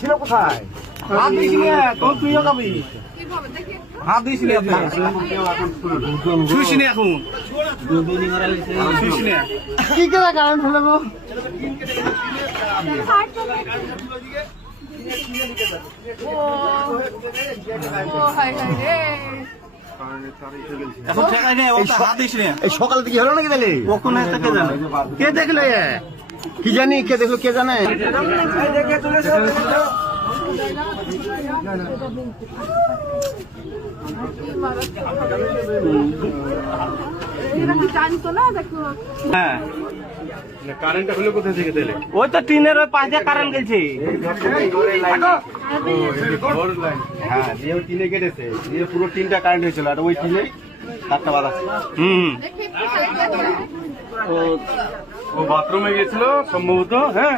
ছিল কোথায়? হাত দিস তোর তুইও যাবি। হাত দিস শুইস এখন শুইস কি করে কারণ হলো গো? সকাল থেকে হলো নাকি তাহলে? কে দেখলো? কি জানি কে দেখলো, কে জানে? হ্যাঁ, কারেন্টটা হলো কোথা থেকে তাহলে? ওই তো টিনের ওই পাশ দিয়ে কারেন্ট গেছে। হ্যাঁ, দিয়ে ওই টিনে কেটেছে, দিয়ে পুরো টিনটা কারেন্ট হয়েছিল, আর ওই টিনে তারটা বাঁধা। ও বাথরুমে গেছিল সম্ভবত। হ্যাঁ,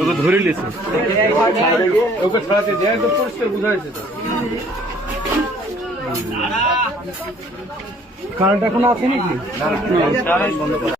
ওকে ধরে নিয়েছে, ওকে ছাড়াতে দেয় তো পরিষ্কার বোঝা যাচ্ছে। কারেন্ট এখন আছে নাকি?